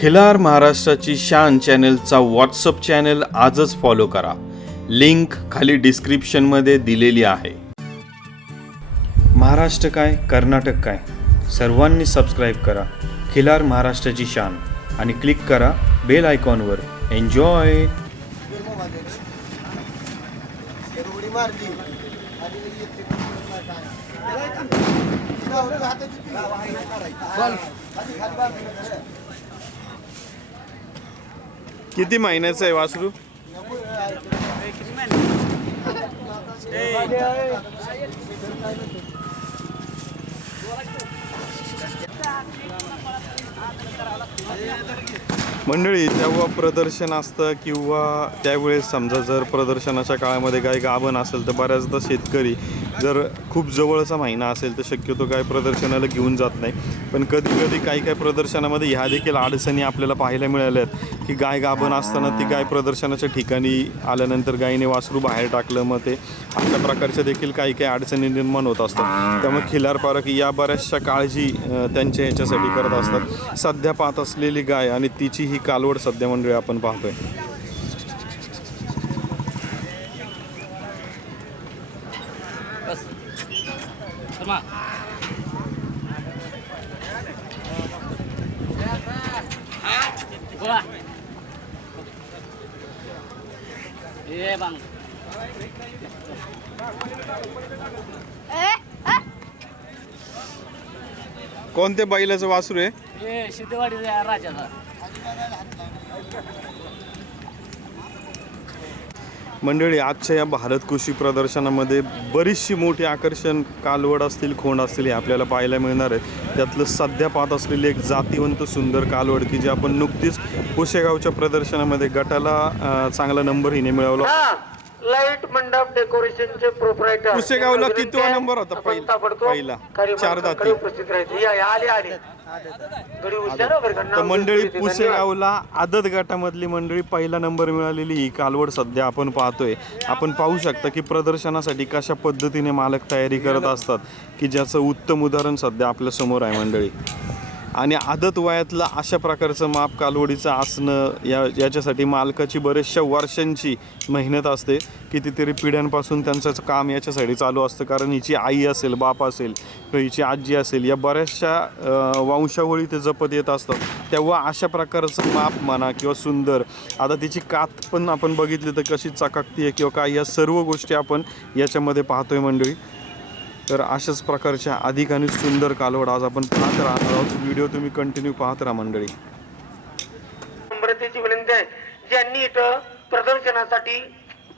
खिलार महाराष्ट्राची शान चॅनलचा WhatsApp channel आजच फॉलो करा. लिंक खाली डिस्क्रिप्शनमध्ये दिलेली आहे. महाराष्ट्र काय, कर्नाटक काय, सर्वांनी सबस्क्राईब करा खिलार महाराष्ट्राची शान आणि क्लिक करा बेल आयकॉनवर. एन्जॉय. किती महिन्याचं आहे वासरू? मंडळी, जेव्हा प्रदर्शन असतं किंवा त्यावेळेस समजा जर प्रदर्शनाच्या काळामध्ये गाय गाभण असेल तर बऱ्याचदा शेतकरी जर खूप जवळचा महिना असेल तर शक्यतो गाय प्रदर्शनाला घेऊन जात नाही. पण कधी कधी काही प्रदर्शनामध्ये ह्या देखील अडचणी आपल्याला पाहायला मिळाल्या आहेत की गाय गाभण असताना ती गाय प्रदर्शनाच्या ठिकाणी आल्यानंतर गायीने वासरू बाहेर टाकलं, मग ते अशा प्रकारच्या देखील काही अडचणी निर्माण होत असतात. त्यामुळे खिलार पारख या बऱ्याचशा काळजी त्यांच्या ह्याच्यासाठी करत असतात. सध्या पाहत असलेली गाय आणि तिची ही कालवड सध्या मंडळी आपण पाहतोय. कोणत्या बैलाचं वासरू आहे? सिद्धवाडी राजाचा. मंडळी, आजच्या या भारत कृषी प्रदर्शनामध्ये बरीचशी मोठी आकर्षण कालवड असतील, खोंड असतील हे आपल्याला पाहायला मिळणार आहेत. त्यातलं सध्या पाहत असलेली एक जातीवंत सुंदर कालवड की जी आपण नुकतीच पुसेगावच्या प्रदर्शनामध्ये गटाला चांगला नंबर हिने मिळवला. लाईट मंडप डेकोरेशनचे प्रोप्रायटर पुसेगावला कितवा नंबर होता? पहिला. 4 दाती. उपस्थित राहायचे. आले तर मंडळी, पुसेगावला आदत गटामधली मंडळी पहिला नंबर मिळालेली ही कालवड सध्या आपण पाहतोय. आपण पाहू शकता की प्रदर्शनासाठी कशा पद्धतीने मालक तयारी करत असतात की ज्याचं उत्तम उदाहरण सध्या आपल्या समोर आहे मंडळी. आणि आदत वयातलं अशा प्रकारचं माप कालवडीचं असणं याच्यासाठी मालकाची बऱ्याचशा वर्षांची मेहनत असते. कितीतरी पिढ्यांपासून त्यांचं काम याच्यासाठी चालू असतं. कारण हिची आई असेल, बाप असेल किंवा हिची आजी असेल, या बऱ्याचशा वंशावळी ते जपत येत असतात. तेव्हा अशा प्रकारचं माप म्हणा किंवा सुंदर, आता तिची कात पण आपण बघितली तर कशी चकाकती आहे किंवा काय, या सर्व गोष्टी आपण याच्यामध्ये पाहतोय मंडळी. तर अशाच प्रकारच्या अधिक आणि सुंदर कालवड आज आपण पाहत राहणार आहोत. व्हिडिओ तुम्ही कंटिन्यू पाहत राहा मंडळी. नम्रतेची विनंती आहे, ज्यांनी इथं प्रदर्शनासाठी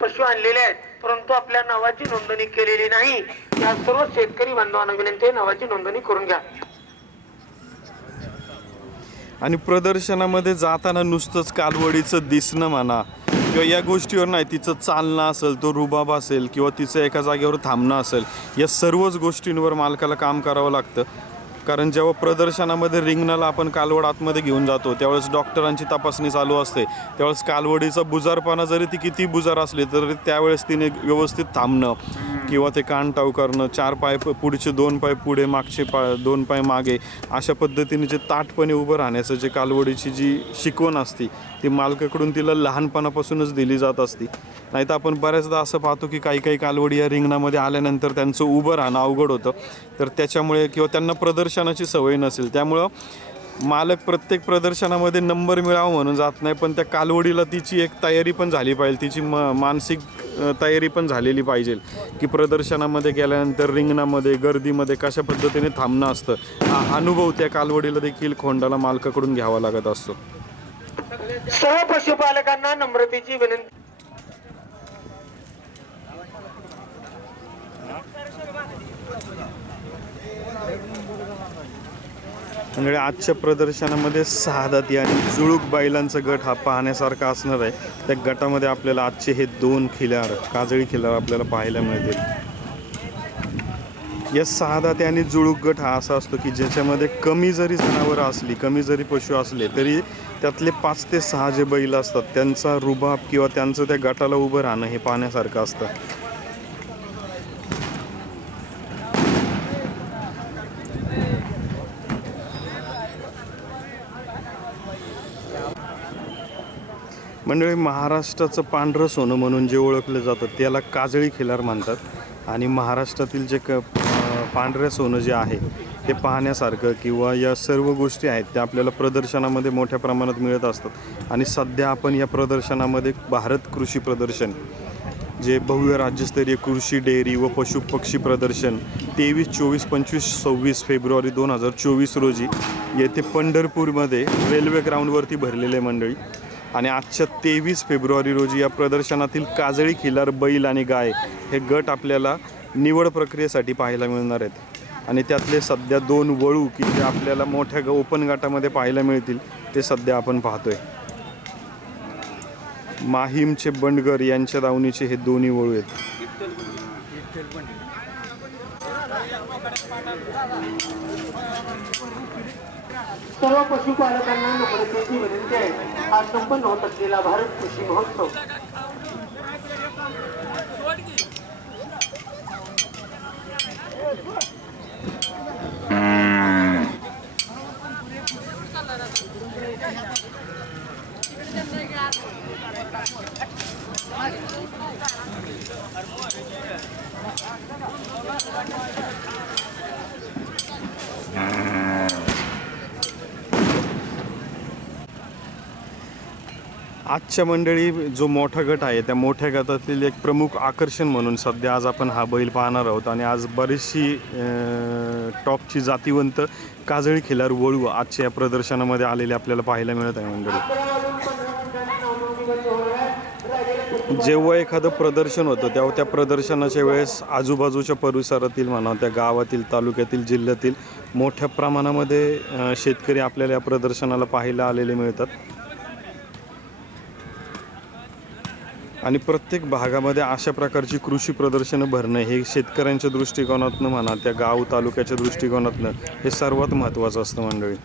पशु आणलेले आहेत परंतु आपल्या नावाची नोंदणी केलेली नाही, या सर्व शेतकरी बांधवांना विनंती आहे, नावाची नोंदणी करून घ्या. आणि प्रदर्शनामध्ये जाताना नुसतंच कालवडीचं दिसणं म्हणा किंवा या गोष्टीवर नाही, तिचं चालणं असेल, तो रुबाब असेल किंवा तिचं एका जागेवर थांबणं असेल, या सर्वच गोष्टींवर मालकाला काम करावं लागतं. कारण जेव्हा प्रदर्शनामध्ये रिंगणाला आपण कालवड आतमध्ये घेऊन जातो त्यावेळेस डॉक्टरांची तपासणी चालू असते. त्यावेळेस कालवडीचा बुजारपणा जरी ती किती बुजार असली तरी त्यावेळेस तिने व्यवस्थित थांबणं किंवा ते कानटाव करणं, 4 पाय पुढचे 2 पाय पुढे, मागचे 2 पाय मागे, अशा पद्धतीने जे ताठपणे उभं राहण्याचं जे कालवडीची जी शिकवण असते ती मालकाकडून तिला लहानपणापासूनच दिली जात असते. नाही तर आपण बऱ्याचदा असं पाहतो की काही कालवडी या रिंगणामध्ये आल्यानंतर त्यांचं उभं राहणं अवघड होतं. तर त्याच्यामुळे किंवा त्यांना प्रदर्शनाची सवय नसेल त्यामुळं मालक प्रत्येक प्रदर्शनामध्ये नंबर मिळावं म्हणून जात नाही, पण त्या कालवडीला तिची एक तयारी पण झाली पाहिजे, तिची मानसिक तयारी पण झालेली पाहिजे की प्रदर्शनामध्ये गेल्यानंतर रिंगणामध्ये गर्दीमध्ये कशा पद्धतीने थांबणं असतं. हा अनुभव त्या कालवडीला देखील खोंडाला मालकाकडून घ्यावा लागत असतो. सर्व पशुपालकांना नम्रतेची विनंती. म्हणजे आजच्या प्रदर्शनामध्ये 6 दाती आणि जुळूक बैलांचा गट हा पाहण्यासारखा असणार आहे. त्या गटामध्ये आपल्याला आजचे हे 2 खिलार, काजळी खिलार आपल्याला पाहायला मिळतील. या 6 दाती आणि जुळूक गट हा असा असतो की ज्याच्यामध्ये कमी जरी जनावरं असली, कमी जरी पशु असले तरी त्यातले 5 ते 6 जे बैल असतात त्यांचा रुबाब किंवा त्यांचं त्या गटाला उभं राहणं हे पाहण्यासारखं असतं. मंडळी, महाराष्ट्राचं पांढरं सोनं म्हणून जे ओळखलं जातं त्याला काजळी खिलार म्हणतात आणि महाराष्ट्रातील जे पांढरं सोनं जे आहे ते पाहण्यासारखं किंवा या सर्व गोष्टी आहेत त्या आपल्याला प्रदर्शनामध्ये मोठ्या प्रमाणात मिळत असतात. आणि सध्या आपण या प्रदर्शनामध्ये भारत कृषी प्रदर्शन, जे भव्य राज्यस्तरीय कृषी डेअरी व पशुपक्षी प्रदर्शन 23, 24, 25, 26 फेब्रुवारी 2024 रोजी येथे पंढरपूरमध्ये रेल्वे ग्राउंडवरती भरलेले मंडळी. आणि आजच्या 23 फेब्रुवारी रोजी या प्रदर्शनातील काजळी खिलार बैल आणि गाय हे गट आपल्याला निवड प्रक्रियेसाठी पाहायला मिळणार आहेत. आणि त्यातले सध्या 2 वळू की जे आपल्याला मोठ्या ओपन गटामध्ये पाहायला मिळतील ते सध्या आपण पाहतोय. माहीमचे बंडगर यांच्या दावणीचे हे दोन्ही वळू आहेत. सर्व पशुपालकांना नम्रतेची विनंती आहे. आज संपन्न होत असलेला भारत कृषी महोत्सव आजच्या मंडळी जो मोठा गट आहे त्या मोठ्या गटातील एक प्रमुख आकर्षण म्हणून सध्या आज आपण हा बैल पाहणार आहोत. आणि आज बरीचशी टॉपची जातीवंत काजळी खिलार वळू आजच्या या प्रदर्शनामध्ये आलेले आपल्याला पाहायला मिळत आहे मंडळी. जेव्हा एखादं प्रदर्शन होतं तेव्हा त्या प्रदर्शनाच्या वेळेस आजूबाजूच्या परिसरातील म्हणा, त्या गावातील, तालुक्यातील, जिल्ह्यातील मोठ्या प्रमाणामध्ये शेतकरी आपल्याला या प्रदर्शनाला पाहायला आलेले मिळतात. आणि प्रत्येक भागामध्ये अशा प्रकारची कृषी प्रदर्शनं भरणं हे शेतकऱ्यांच्या दृष्टिकोनातनं म्हणा, त्या गाव तालुक्याच्या दृष्टिकोनातनं हे सर्वात महत्त्वाचं असतं मंडळी.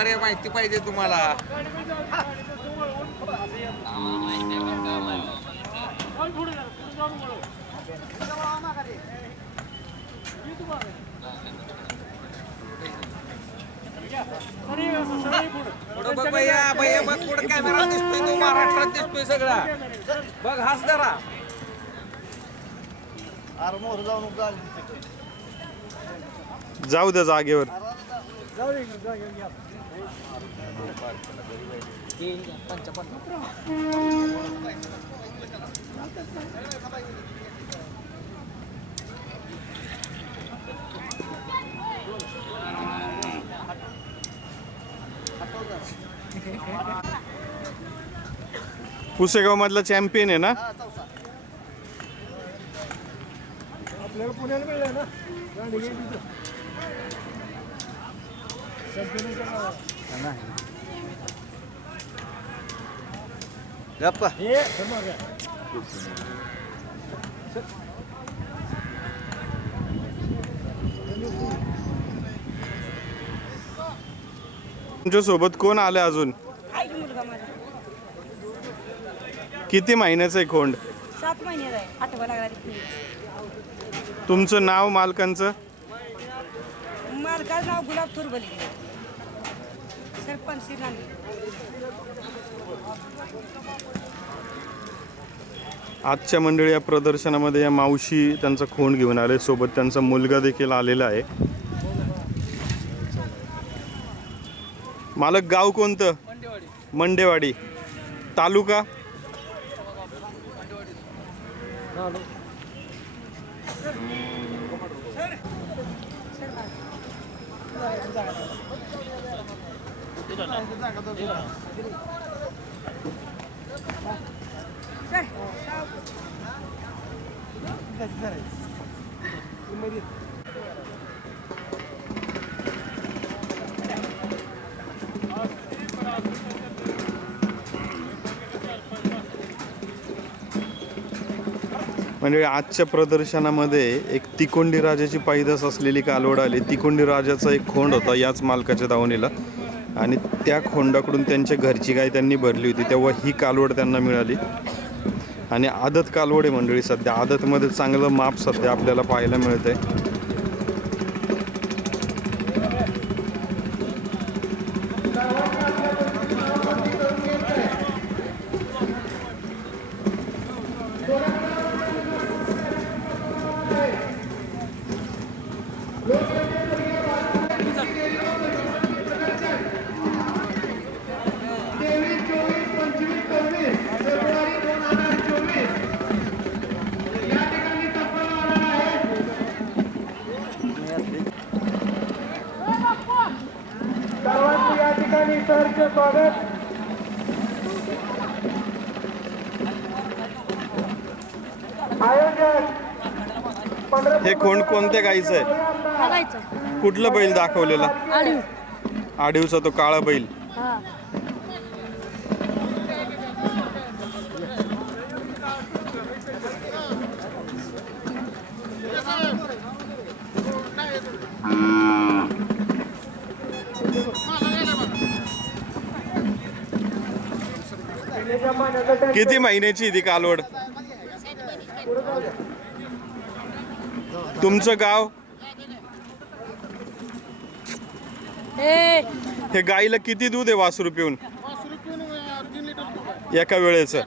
अरे माहिती पाहिजे तुम्हाला. पुढं बघ भैया, भैया बघ पुढं कॅमेरा दिसतोय, तो महाराष्ट्रात दिसतोय सगळा. बघ हाच जरा. जाऊ द्या जागेवर. पुसेगाव मधला चॅम्पियन आहे ना. आपल्याला पुण्याला मिळलं ना. तुमच्या सोबत कोण आले अजून? मुलगा माझा किती महिन्याचं आहे खोंड? 7 महिन्याचा आहे. 8वा लागला. तुमचं नाव, मालकांचं? मालकाचं नाव गुलाब थुरबली, सरपंच श्रीनांदी. आजच्या मंडळी या प्रदर्शनामध्ये या मावशी त्यांचा खोंड घेऊन आले, सोबत त्यांचा मुलगा देखील आलेला आहे. मालक, गाव कोणतं? मंडेवाडी. तालुका? म्हणजे आजच्या प्रदर्शनामध्ये एक तिकोंडी राजाची पैदास असलेली कालवड आली. तिकोंडी राजाचा एक खोंड होता याच मालकाच्या दावणीला आणि त्या खोंडाकडून त्यांच्या घरची गाय त्यांनी भरली होती, तेव्हा ही कालवड त्यांना मिळाली. आणि आदत कालवड आहे मंडळी. सध्या आदतमध्ये चांगलं माप सध्या आपल्याला पाहायला मिळतंय. सर्वांचे या ठिकाणी सहर्ष स्वागत. आयोजक हे कोणत्या गाईचं आहे? बघायचं कुठलं बैल दाखवलेला? आडीव. आडीवचा तो काळा बैल. हा. किती महिन्याची ती कालवड? तुमचं गाव? हे गाईला किती दूध आहे वासरू पिऊन एका वेळेचं?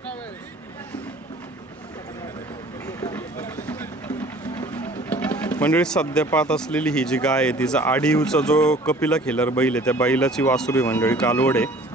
मंडळी सध्या पाहत असलेली ही जी गाय आहे तिचा आडीवचा जो कपिला खेलर बैल आहे त्या बैलाची वासरू आहे मंडळी, कालवड आहे.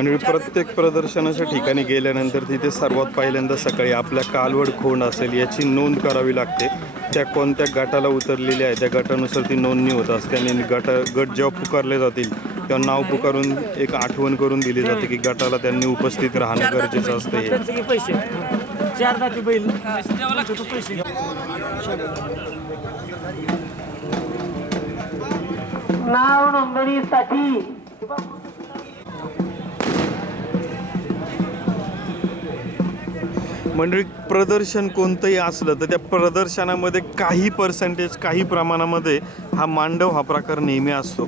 आणि प्रत्येक प्रदर्शनाच्या ठिकाणी गेल्यानंतर तिथे सर्वात पहिल्यांदा सकाळी आपल्या कालवड खोंड असेल याची नोंद करावी लागते. त्या कोणत्या गटाला उतरलेल्या आहे त्या गटानुसार ती नोंदणी होत असते आणि गट जेव्हा पुकारले जातील तेव्हा नाव पुकारून एक आठवण करून दिली जाते की गटाला त्यांनी उपस्थित राहणं गरजेचं असतं. हे पैसे 4 दाती बैल पैसे. नाव नोंदणीसाठी मंडळी प्रदर्शन कोणतंही असलं तर त्या प्रदर्शनामध्ये काही पर्सेंटेज काही प्रमाणामध्ये हा मांडव हा प्रकार नेहमी असतो.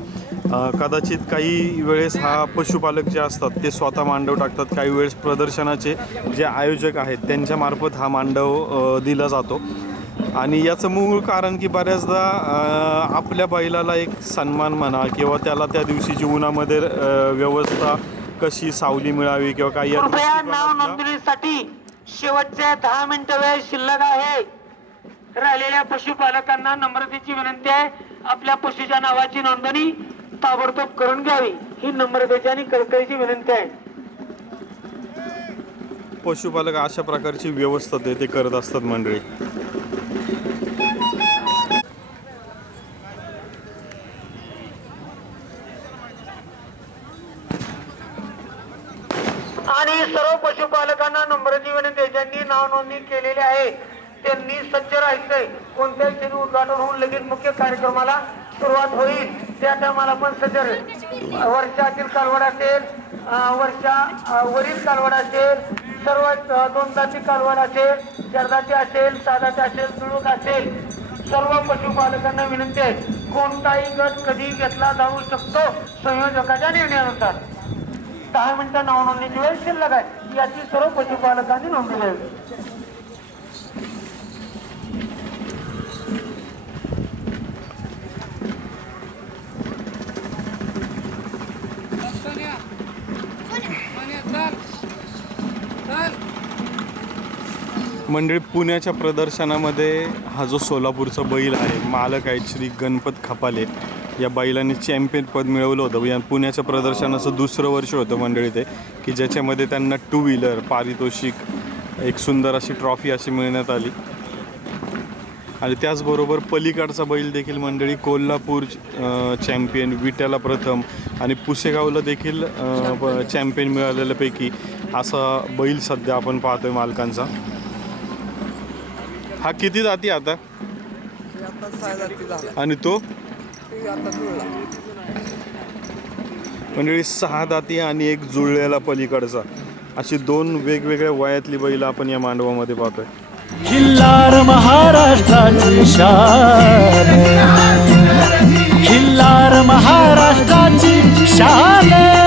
कदाचित काही वेळेस हा पशुपालक जे असतात ते स्वतः मांडव टाकतात, काही वेळेस प्रदर्शनाचे जे आयोजक आहेत त्यांच्यामार्फत हा मांडव दिला जातो. आणि याचं मूळ कारण की बऱ्याचदा आपल्या बैलाला एक सन्मान म्हणा किंवा त्याला त्या दिवशीची उन्हामध्ये व्यवस्था कशी सावली मिळावी किंवा काही कृपया नाव नोंदणीसाठी शेवटचे 10 मिनिटं वेळ शिल्लक आहे. राहिलेल्या पशुपालकांना नम्रतेची विनंती आहे, आपल्या पशुच्या नावाची नोंदणी ताबडतोब करून घ्यावी ही नम्रतेची आणि कळकळीची विनंती आहे. पशुपालक अशा प्रकारची व्यवस्था ते करत असतात मंडळी. आणि सर्व पशुपालकांना नम्रतेची विनंती आहे, ज्यांनी नाव नोंदणी केलेली आहे त्यांनी सज्ज राहायचंय. कोणत्याही क्षणी उद्घाटन होऊन लगेच मुख्य कार्यक्रमाला सुरुवात होईल. त्या टायमाला पण सज्ज वर्षातील कालवड असेल, वरील कालवड असेल, सर्व 2 दाती कालवड असेल, 4 दाती असेल, 6 दाती असेल, जुळूक असेल, सर्व पशुपालकांना विनंती आहे कोणताही गट कधी घेतला जाऊ शकतो संयोजकाच्या निर्णयानुसार. 10 मिनिटं नाव नोंदणीची वेळ शिल्लक आहे, याची सर्व पशुपालकांनी नोंद घ्यावी. मंडळी पुण्याच्या प्रदर्शनामध्ये हा जो सोलापूरचा बैल आहे मालक आहेत श्री गणपत खपाले, या बैलांनी चॅम्पियन पद मिळवलं होतं. या पुण्याच्या प्रदर्शनाचं 2रं वर्ष होतं मंडळी ते, की ज्याच्यामध्ये त्यांना 2 व्हीलर पारितोषिक एक सुंदर अशी ट्रॉफी अशी मिळण्यात आली. आणि त्याचबरोबर पलीकडचा बैल देखील मंडळी कोल्हापूर चॅम्पियन, विट्याला प्रथम आणि पुसेगावला देखील चॅम्पियन मिळालेल्यापैकी असा बैल सध्या आपण पाहतोय मालकांचा. हा किती जाती आता? आणि तो मंडळी 6 दाती आणि एक जुळलेला पलीकडचा, अशी 2 वेगवेगळ्या वयातली बैल आपण या मांडवामध्ये पाहतोय. खिल्लार महाराष्ट्राची शान खिल्लार महाराष्ट्राची शान